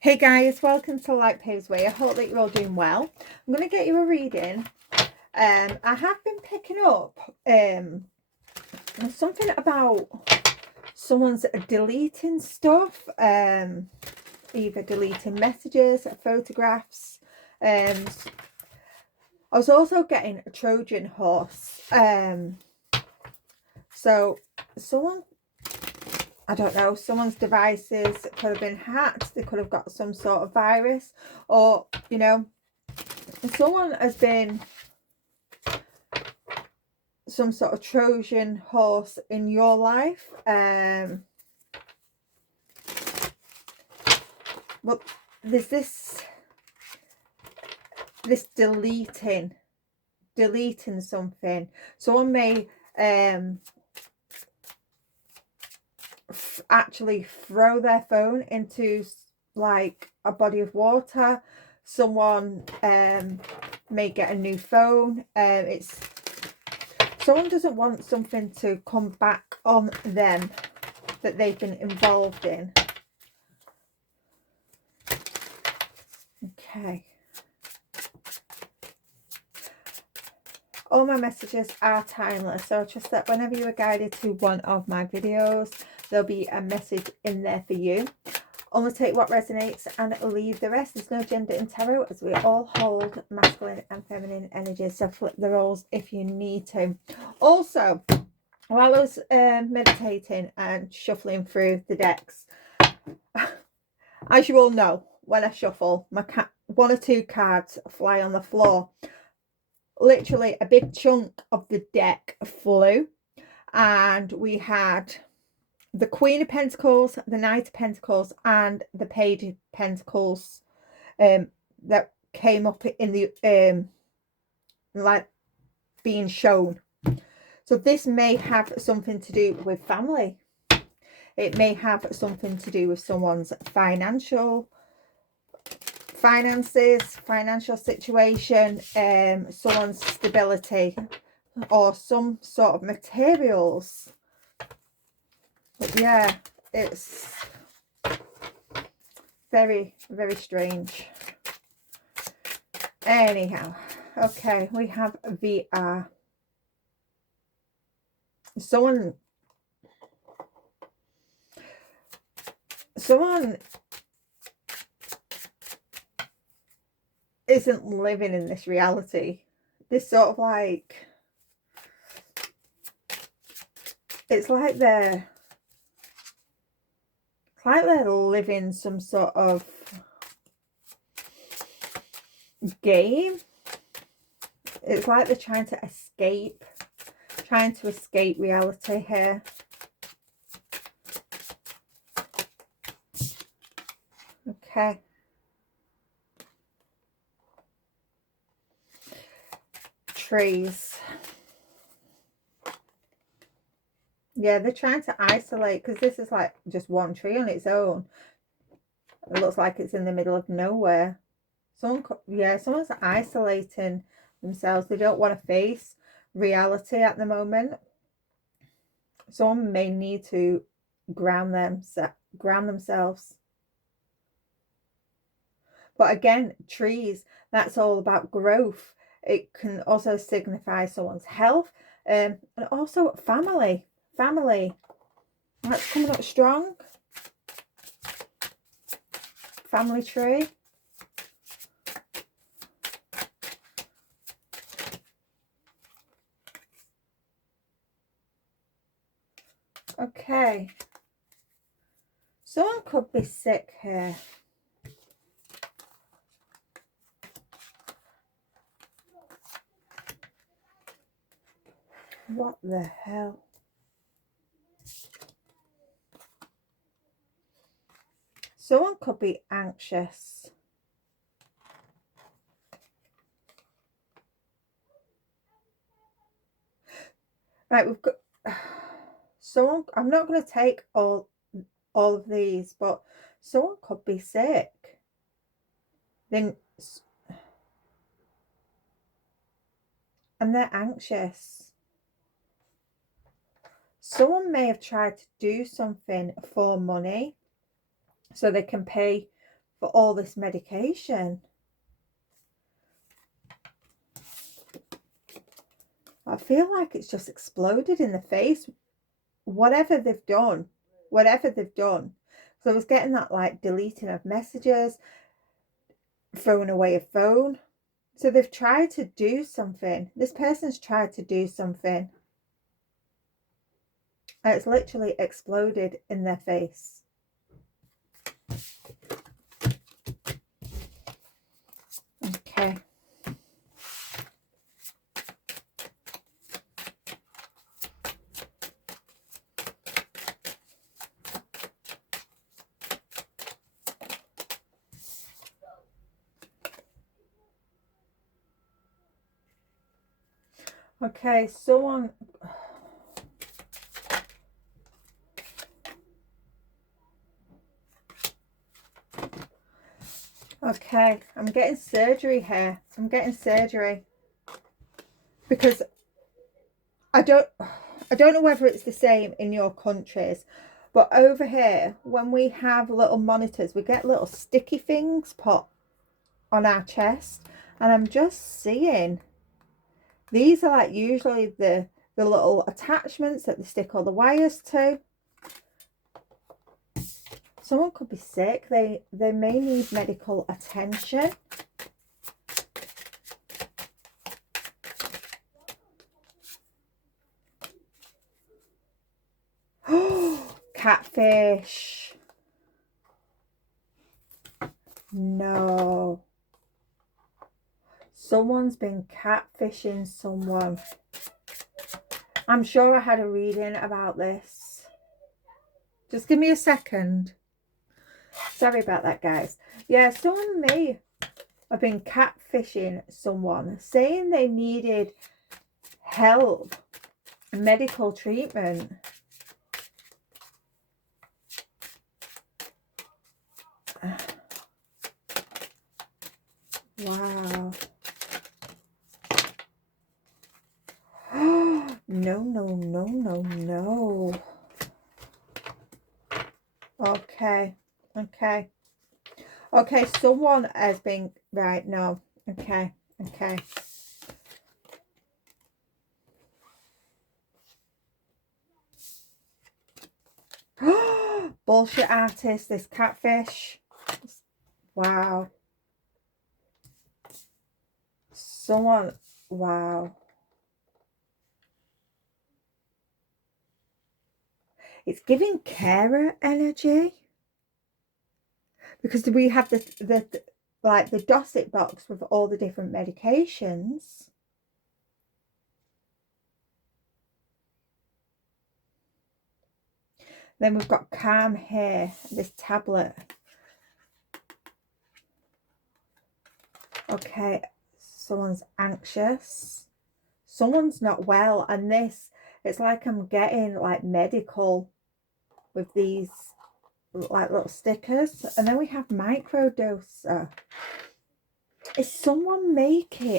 Hey guys, welcome to Light Paves Way. I hope that you're all doing well. I'm going to get you a reading. I have been picking up something about someone's deleting stuff, either deleting messages, photographs. I was also getting a Trojan horse. So someone, I don't know, someone's devices could have been hacked. They could have got some sort of virus, or, you know, someone has been some sort of Trojan horse in your life. But there's this deleting something. Someone may actually throw their phone into like a body of water. Someone may get a new phone. It's someone doesn't want something to come back on them that they've been involved in. Okay. All my messages are timeless, so I trust that whenever you are guided to one of my videos, there'll be a message in there for you. Only take what resonates and leave the rest. There's no gender in tarot, as we all hold masculine and feminine energies, so flip the roles if you need to. Also, while I was meditating and shuffling through the decks, as you all know, when I shuffle, my one or two cards fly on the floor. Literally a big chunk of the deck flew, and we had the Queen of Pentacles, the Knight of Pentacles, and the Page of Pentacles that came up in the like being shown. So this may have something to do with family. It may have something to do with someone's finances, financial situation, someone's stability, or some sort of materials. But yeah, it's very, very strange. Anyhow, okay, we have VR. Someone isn't living in this reality. This sort of like, it's like they're living some sort of game. It's like they're trying to escape reality here. Okay. Trees. Yeah, they're trying to isolate, because this is like just one tree on its own. It looks like it's in the middle of nowhere. Someone's isolating themselves. They don't want to face reality at the moment. Someone may need to ground themselves. But again, trees, that's all about growth. It can also signify someone's health, and also family. That's coming up strong. Family tree. Okay. Someone could be sick here. What the hell? Someone could be anxious. Right, we've got someone. I'm not going to take all of these, but someone could be sick. And they're anxious. Someone may have tried to do something for money so they can pay for all this medication. I feel like it's just exploded in the face. Whatever they've done. So I was getting that like deleting of messages, throwing away a phone. So they've tried to do something. This person's tried to do something. And it's literally exploded in their face. Okay. Okay, someone... Okay, I'm getting surgery here. I'm getting surgery. Because I don't know whether it's the same in your countries, but over here, when we have little monitors, we get little sticky things put on our chest. And I'm just seeing... These are like usually the little attachments that they stick all the wires to. Someone could be sick. They may need medical attention. Catfish. No. Someone's been catfishing someone. I'm sure I had a reading about this. Just give me a second. Sorry about that, guys. Yeah, someone may have been catfishing someone, saying they needed help, medical treatment. Wow. No, no, no, no, no. Okay. Okay. Okay, someone has been... Right, no. Okay. Okay. Bullshit artist, this catfish. Wow. Someone... Wow. It's giving carer energy. Because we have the like the dosset box with all the different medications. Then we've got calm here, this tablet. Okay, someone's anxious. Someone's not well, and this, it's like I'm getting like medical with these like little stickers. And then we have microdoser. Is someone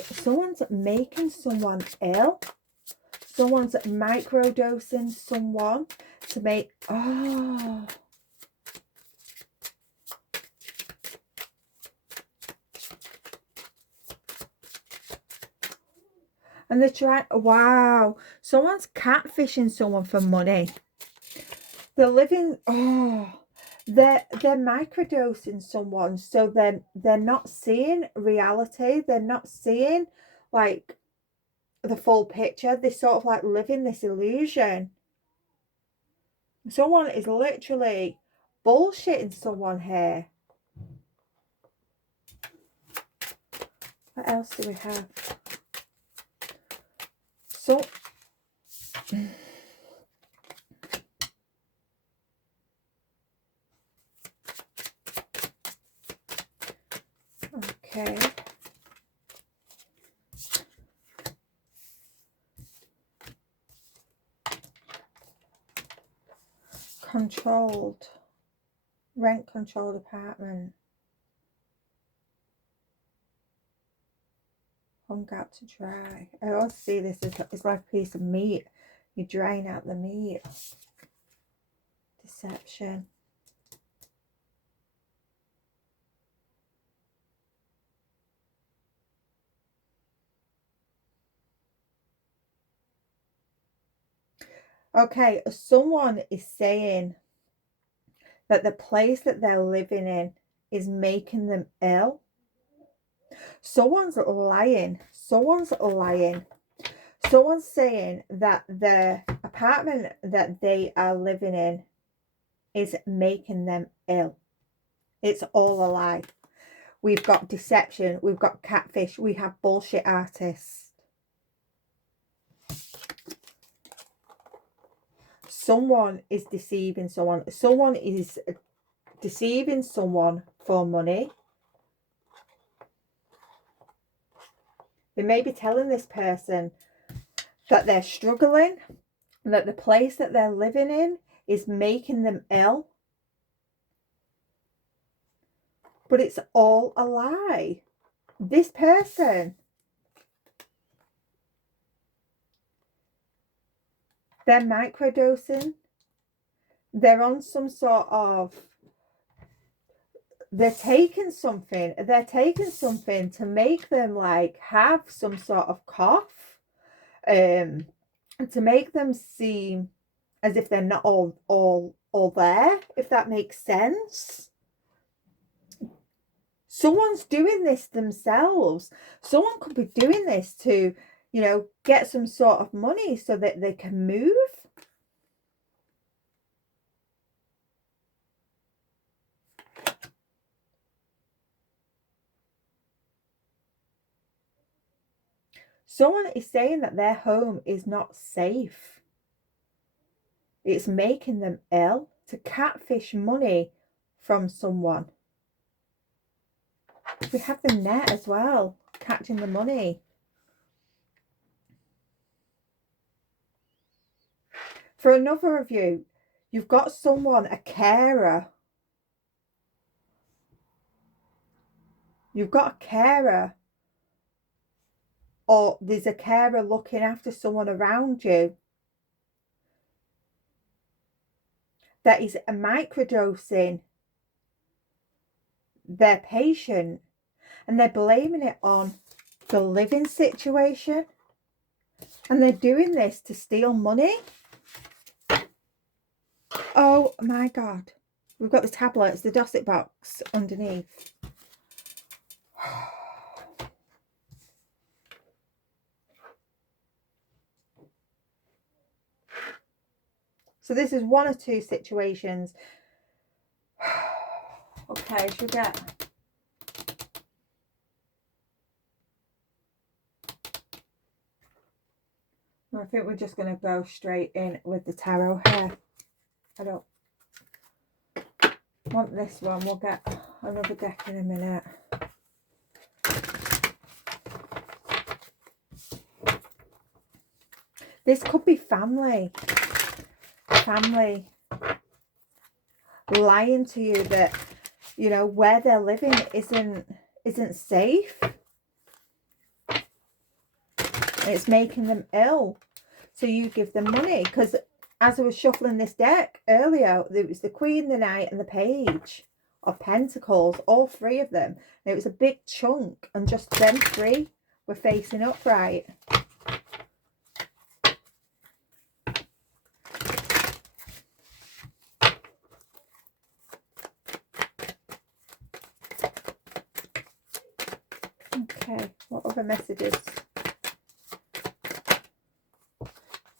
someone's making someone ill? Someone's microdosing someone to make... Oh. And they're trying... Wow. Someone's catfishing someone for money. They're living... Oh. They're microdosing someone, so they're not seeing reality. They're not seeing like the full picture. They're sort of like living this illusion. Someone is literally bullshitting someone here. What else do we have? So... Okay. Controlled. Rent controlled apartment. Hung out to dry. I always see this as it's like a piece of meat. You drain out the meat. Deception. Okay, someone is saying that the place that they're living in is making them ill. Someone's lying. Someone's lying. Someone's saying that the apartment that they are living in is making them ill. It's all a lie. We've got deception. We've got catfish. We have bullshit artists. Someone is deceiving someone. Someone is deceiving someone for money. They may be telling this person that they're struggling, that the place that they're living in is making them ill. But it's all a lie. This person, they're microdosing. They're on some sort of, they're taking something to make them like have some sort of cough, to make them seem as if they're not all there, if that makes sense. Someone's doing this themselves. Someone could be doing this to, you know, get some sort of money so that they can move. Someone is saying that their home is not safe. It's making them ill to catfish money from someone. We have the net as well, catching the money. For another of you, you've got someone, a carer. You've got a carer, or there's a carer looking after someone around you that is microdosing their patient, and they're blaming it on the living situation, and they're doing this to steal money. Oh my God. We've got the tablets, the Dosset box underneath. So this is one or two situations. Okay, should we get... I think we're just going to go straight in with the tarot here. I don't want this one. We'll get another deck in a minute. This could be family. Family lying to you that, you know, where they're living isn't safe. It's making them ill. So you give them money. Because as I was shuffling this deck earlier, there was the Queen, the Knight, and the Page of Pentacles, all three of them. And it was a big chunk, and just them three were facing upright. Okay, what other messages?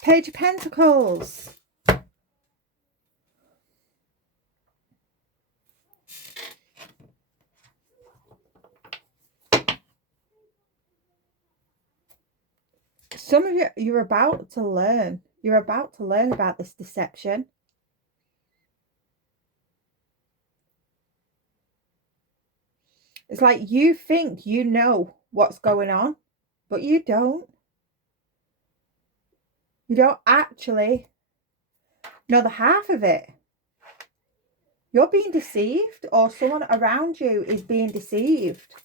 Page of Pentacles. Some of you, you're about to learn. You're about to learn about this deception. It's like you think you know what's going on, but you don't. You don't actually know the half of it. You're being deceived, or someone around you is being deceived.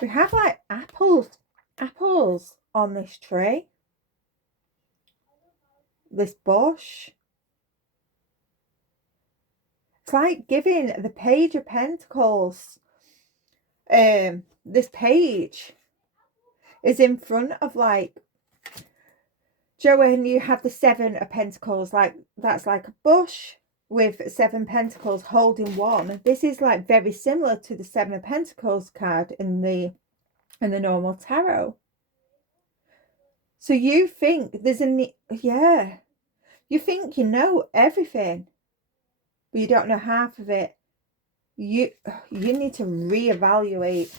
We have like apples. Apples. on this tree, this bush. It's like giving the Page of Pentacles. This page is in front of, like, Joe, when you have the Seven of Pentacles, like that's like a bush with 7 pentacles holding one. This is like very similar to the Seven of Pentacles card in the normal tarot. So you think there's you think you know everything, but you don't know half of it. You need to reevaluate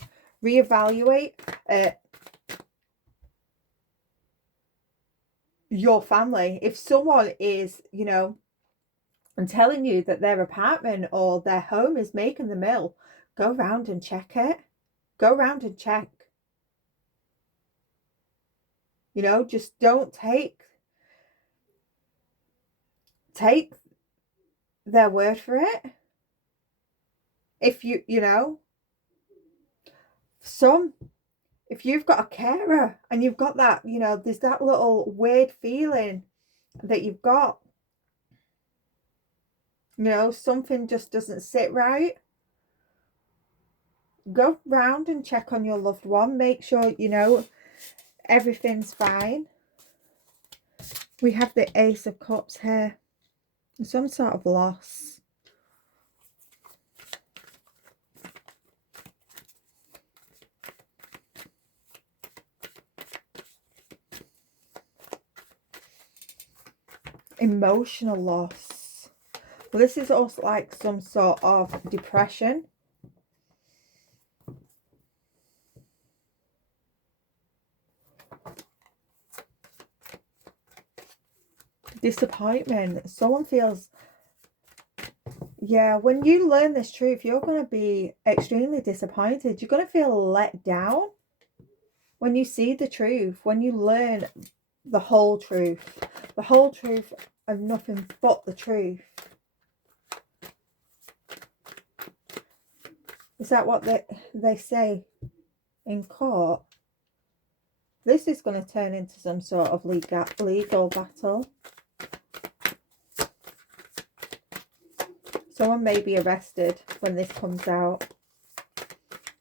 your family. If someone is, you know, and telling you that their apartment or their home is making them ill, go round and check it. Go round and check. You know, just don't take their word for it. If you know, if you've got a carer and you've got that, you know, there's that little weird feeling that you've got, you know, something just doesn't sit right, go round and check on your loved one. Make sure, you know, everything's fine. We have the Ace of Cups here. Some sort of loss. Emotional loss. Well, this is also like some sort of depression. Disappointment. Someone feels, yeah, when you learn this truth, you're going to be extremely disappointed. You're going to feel let down when you see the truth, when you learn the whole truth and nothing but the truth. Is that what they say in court? This is going to turn into some sort of legal battle. Someone may be arrested when this comes out.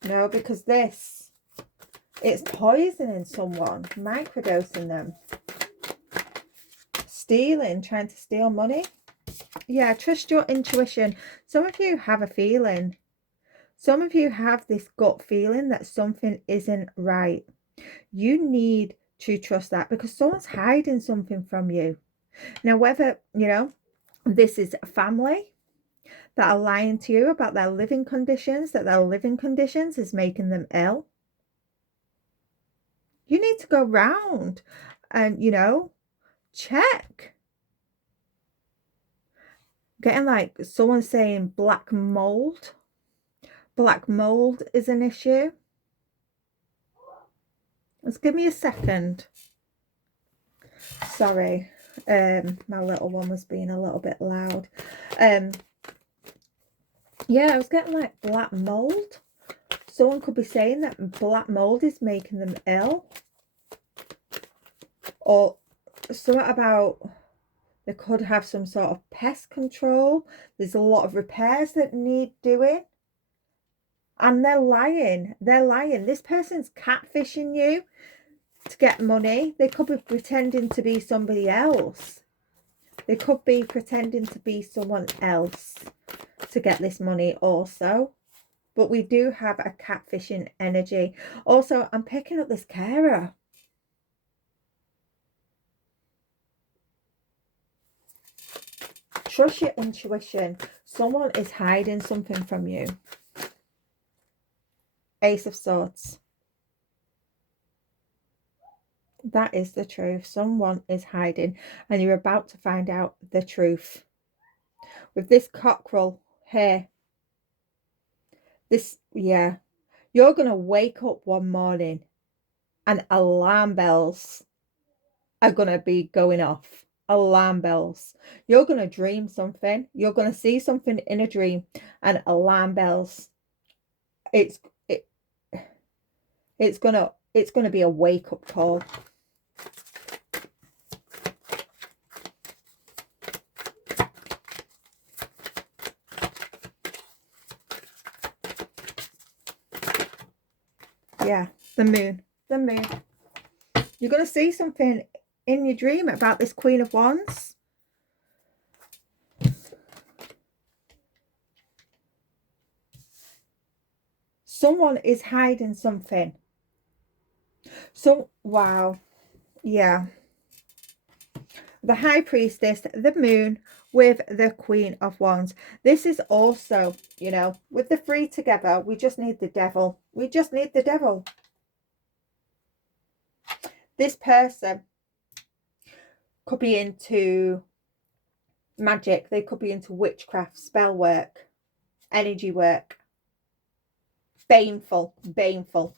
No, because it's poisoning someone, microdosing them, stealing, trying to steal money. Yeah, trust your intuition. Some of you have a feeling. Some of you have this gut feeling that something isn't right. You need to trust that because someone's hiding something from you. Now, whether, you know, this is family that are lying to you about their living conditions, that their living conditions is making them ill. You need to go round and, you know, check. Getting like someone saying black mold. Black mold is an issue. Let's give me a second. Sorry, my little one was being a little bit loud. Yeah, I was getting like black mold. Someone could be saying that black mold is making them ill. Or something about they could have some sort of pest control. There's a lot of repairs that need doing. And they're lying. They're lying. This person's catfishing you to get money. They could be pretending to be somebody else. They could be pretending to be someone else to get this money also. But we do have a catfishing energy. Also, I'm picking up this carer. Trust your intuition. Someone is hiding something from you. Ace of Swords. That is the truth. Someone is hiding and you're about to find out the truth. With this cockerel here, yeah, you're going to wake up one morning and alarm bells are going to be going off. Alarm bells. You're going to dream something. You're going to see something in a dream and alarm bells. It's going to it's going to be a wake-up call. Yeah, the moon. The moon. You're going to see something in your dream about this Queen of Wands. Someone is hiding something. So, wow. Yeah. The High Priestess, the Moon, with the Queen of Wands. This is also, you know, with the three together, we just need the Devil. We just need the Devil. This person could be into magic. They could be into witchcraft, spell work, energy work. Baneful, baneful.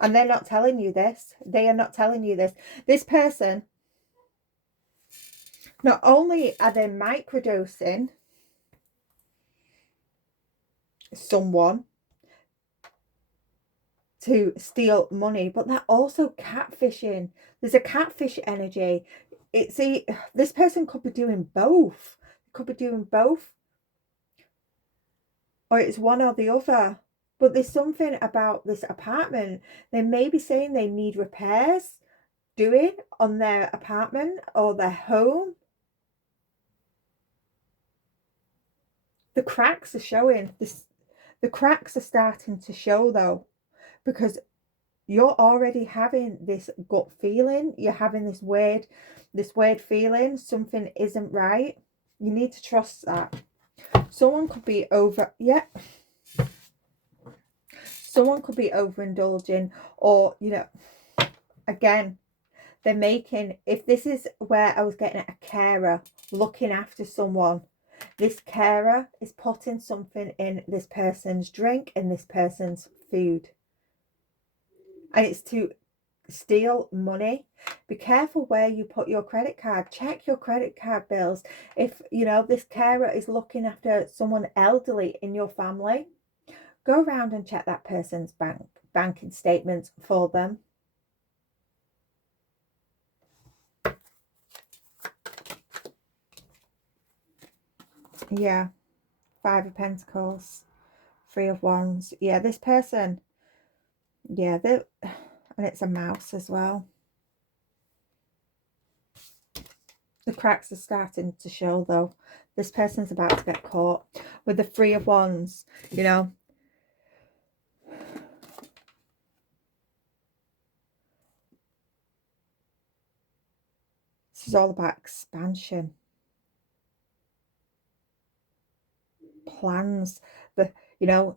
And they're not telling you this. They are not telling you this. This person, not only are they microdosing someone to steal money, but they're also catfishing. There's a catfish energy. This person could be doing both. Could be doing both. Or it's one or the other. But there's something about this apartment. They may be saying they need repairs doing on their apartment or their home. The cracks are showing. The cracks are starting to show though, because you're already having this gut feeling. You're having this weird feeling. Something isn't right. You need to trust that. Someone could be someone could be overindulging, or, you know, again, they're making, if this is where I was getting a carer looking after someone, this carer is putting something in this person's drink and this person's food. And it's to steal money. Be careful where you put your credit card. Check your credit card bills. If, you know, this carer is looking after someone elderly in your family, go around and check that person's banking statements for them. Yeah. 5 of Pentacles, 3 of Wands. Yeah, this person, yeah, and it's a mouse as well. The cracks are starting to show though. This person's about to get caught. With the 3 of Wands, you know, this is all about expansion, plans. You know,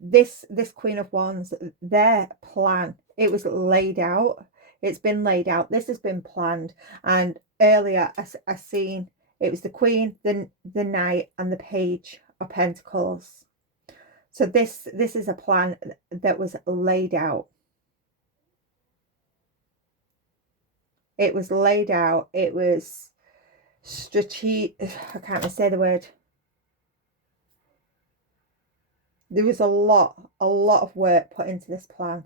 this Queen of Wands, their plan, it was laid out. It's been laid out. This has been planned. And earlier I seen it was the Queen, the Knight, and the Page of Pentacles. So this is a plan that was laid out. It was laid out. It was strategic. I can't even say the word. There was a lot of work put into this plan.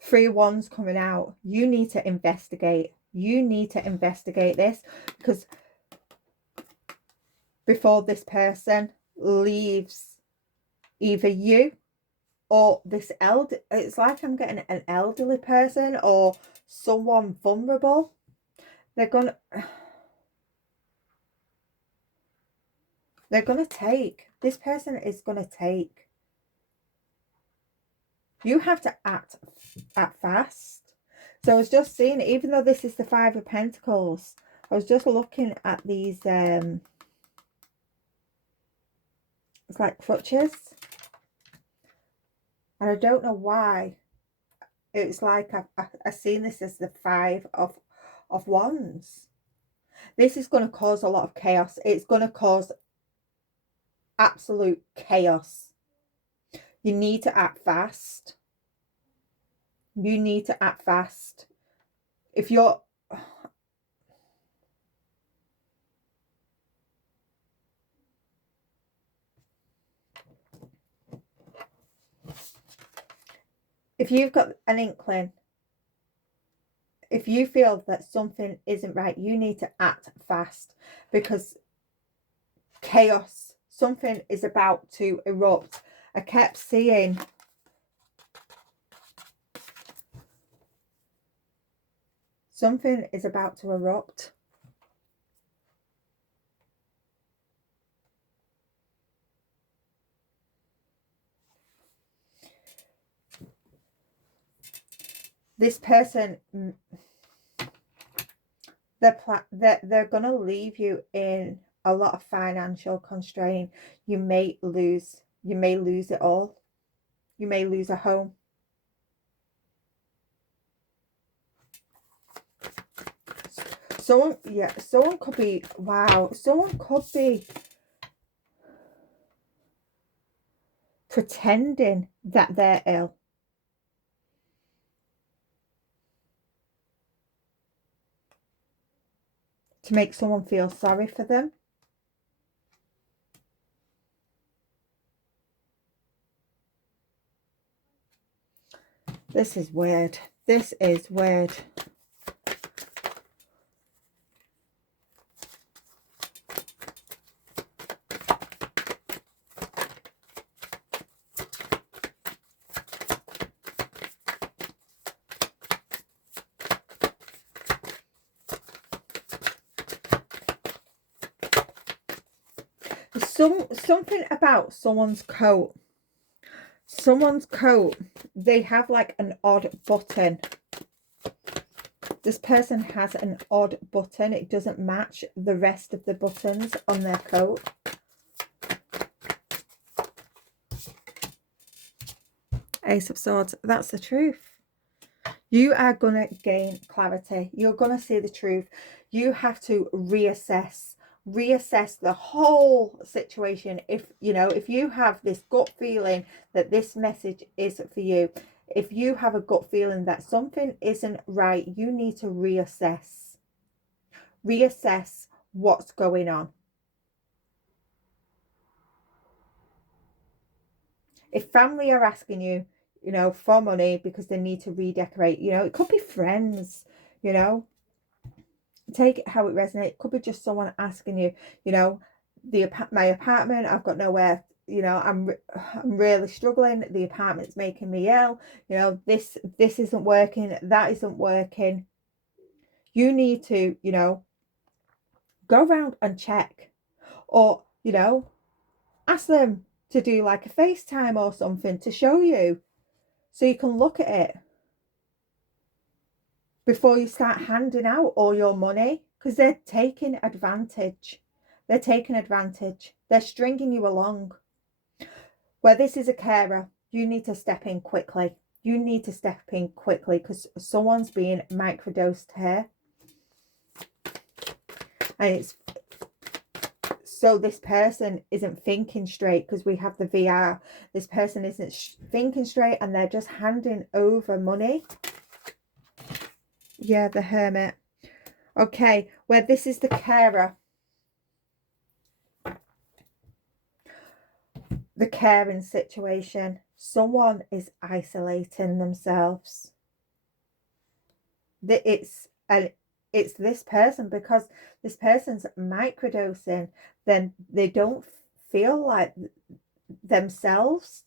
Three of Wands coming out. You need to investigate. You need to investigate this, because before this person leaves either you or this it's like I'm getting an elderly person or someone vulnerable. They're gonna take. This person is gonna take. You have to act fast. So I was just seeing, even though this is the 5 of Pentacles, I was just looking at these it's like crutches, and I don't know why. It's like I've seen this as the 5 of Wands. This is going to cause a lot of chaos. It's going to cause absolute chaos. You need to act fast. You need to act fast. If you're, if you've got an inkling, if you feel that something isn't right, you need to act fast, because chaos, something is about to erupt. I kept seeing something is about to erupt. This person, they're gonna leave you in a lot of financial constraint. You may lose it all. You may lose a home. Someone could be, wow, someone could be pretending that they're ill to make someone feel sorry for them. This is weird. This is weird. Something about someone's coat. Someone's coat, they have like an odd button. This person has an odd button. It doesn't match the rest of the buttons on their coat. Ace of Swords. That's the truth. You are going to gain clarity. You're going to see the truth. You have to reassess the whole situation. If you have this gut feeling that this message is for you, if you have a gut feeling that something isn't right, you need to reassess what's going on. If family are asking you, for money because they need to redecorate, it could be friends, take it how it resonates. It could be just someone asking you, my apartment, I've got nowhere, I'm really struggling, the apartment's making me ill, this isn't working, that isn't working. You need to, go around and check, or ask them to do like a FaceTime or something to show you, so you can look at it before you start handing out all your money, because they're taking advantage. They're taking advantage. They're stringing you along. Where this is a carer, you need to step in quickly. You need to step in quickly because someone's being microdosed here. And it's so this person isn't thinking straight, because we have the VR. This person isn't thinking straight and they're just handing over money. Yeah, the Hermit. Okay, where this is the carer. The caring situation. Someone is isolating themselves. It's this person, because this person's microdosing, then they don't feel like themselves.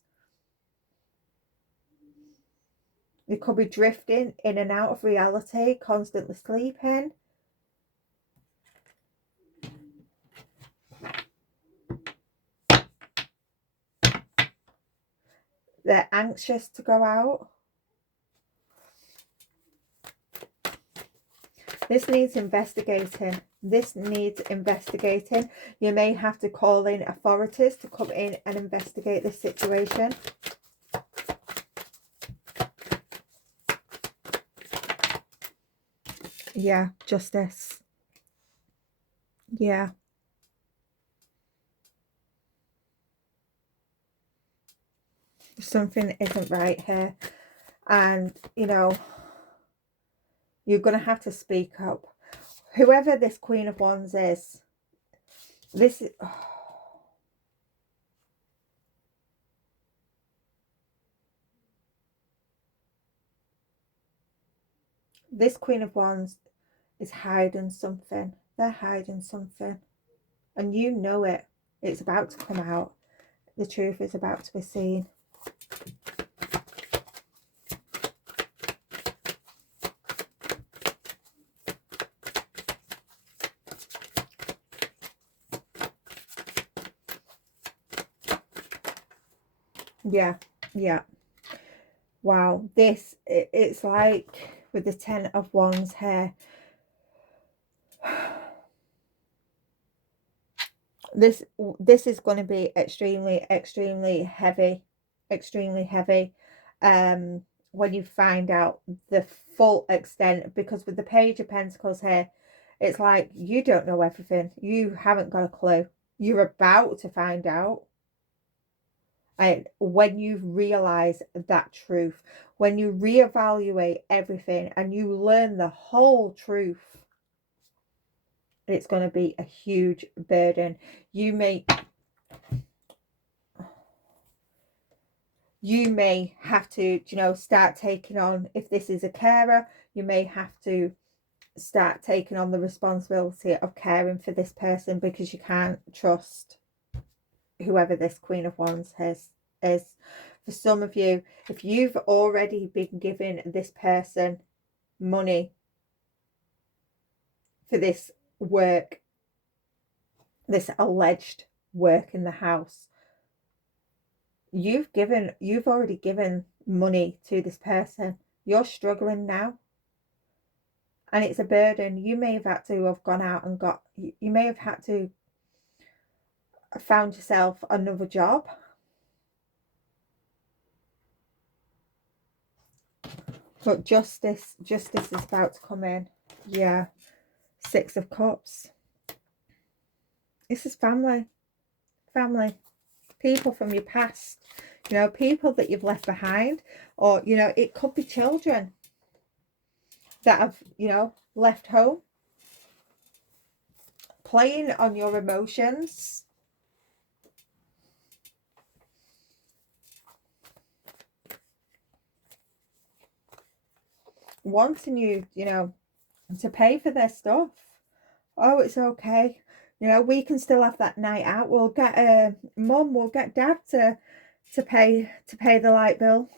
They could be drifting in and out of reality, constantly sleeping. They're anxious to go out. This needs investigating. This needs investigating. You may have to call in authorities to come in and investigate this situation. Yeah, justice. Yeah. Something isn't right here. And, you're going to have to speak up. Whoever this Queen of Wands is, this is... This Queen of Wands is hiding something. They're hiding something. And you know it. It's about to come out. The truth is about to be seen. Yeah, yeah. Wow, this, it's like with the Ten of Wands here. This is going to be extremely heavy, extremely heavy. When you find out the full extent, because with the Page of Pentacles here, it's like you don't know everything. You haven't got a clue. You're about to find out. And when you realize that truth, when you reevaluate everything and you learn the whole truth, it's going to be a huge burden. You may have to, you know, start taking on, if this is a carer, you may have to start taking on the responsibility of caring for this person, because you can't trust whoever this Queen of Wands is. For some of you, if you've already been giving this person money for this work, this alleged work in the house, you've already given money to this person. You're struggling now, and it's a burden. You may have had to have gone out and you may have had to found yourself another job. But justice is about to come in. Yeah. Six of Cups. This is family. Family. People from your past. You know, people that you've left behind. Or, you know, it could be children that have, you know, left home. Playing on your emotions. Wanting you, you know, to pay for their stuff. Oh, it's okay. You know, we can still have that night out. We'll get mum, we'll get dad to pay the light bill.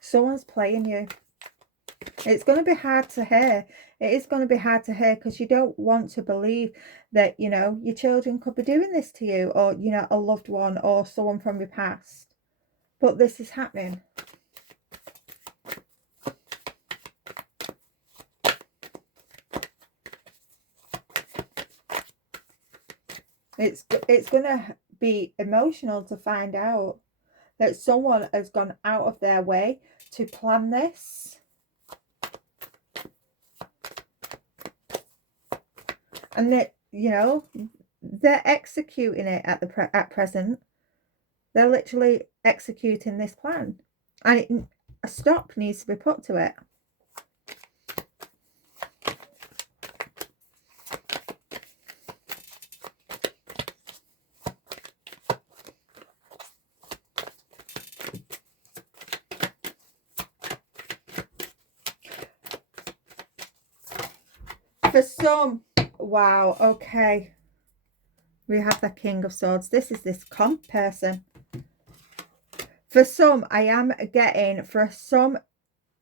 Someone's playing you. It's going to be hard to hear. It is going to be hard to hear, because you don't want to believe that, you know, your children could be doing this to you, or, you know, a loved one or someone from your past. But this is happening. It's going to be emotional to find out that someone has gone out of their way to plan this. And that, you know, they're executing it at present. They're literally executing this plan. And a stop needs to be put to it. For some, wow, okay. We have the King of Swords. This is this comp person. For some, I am getting, for some,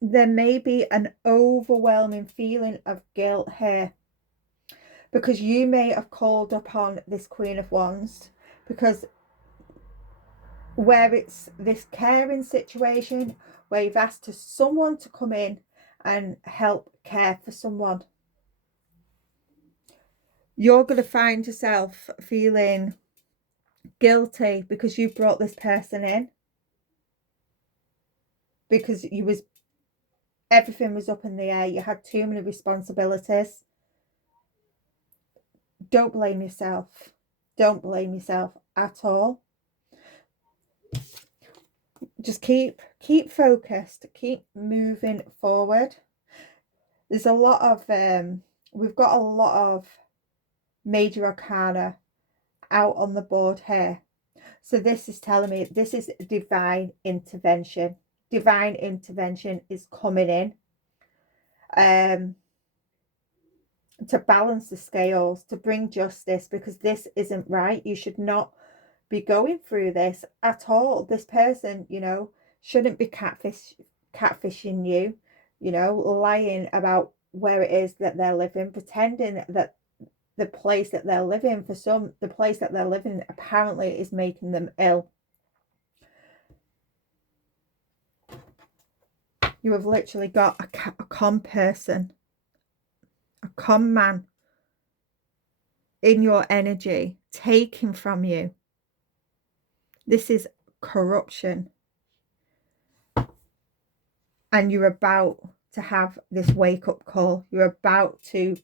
there may be an overwhelming feeling of guilt here, because you may have called upon this Queen of Wands, because where it's this caring situation where you've asked someone to come in and help care for someone, you're going to find yourself feeling guilty because you brought this person in, because everything was up in the air. You had too many responsibilities. Don't blame yourself. Don't blame yourself at all. Just keep focused. Keep moving forward. There's a lot of we've got a lot of major arcana out on the board here. So this is telling me this is divine intervention. Divine intervention is coming in. to balance the scales, to bring justice, because this isn't right. You should not be going through this at all. This person, you know, shouldn't be catfishing you, you know, lying about where it is that they're living, pretending that the place that they're living, for some, the place that they're living apparently is making them ill. You have literally got a con person, a con man in your energy, taking from you. This is corruption. And you're about to have this wake-up call. You're about to,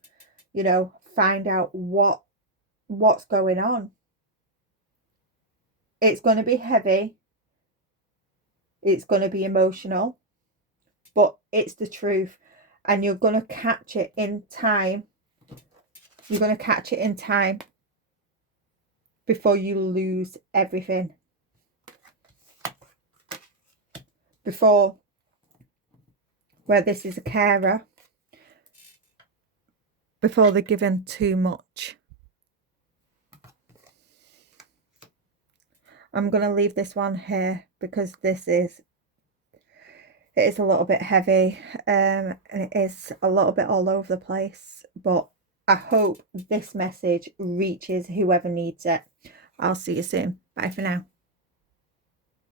you know, find out what's going on. It's going to be heavy. It's going to be emotional. But it's the truth. And you're going to catch it in time. You're going to catch it in time before you lose everything. Before, where this is a carer, before they're given too much. I'm going to leave this one here because it is a little bit heavy, and it is a little bit all over the place, but I hope this message reaches whoever needs it. I'll see you soon. Bye for now.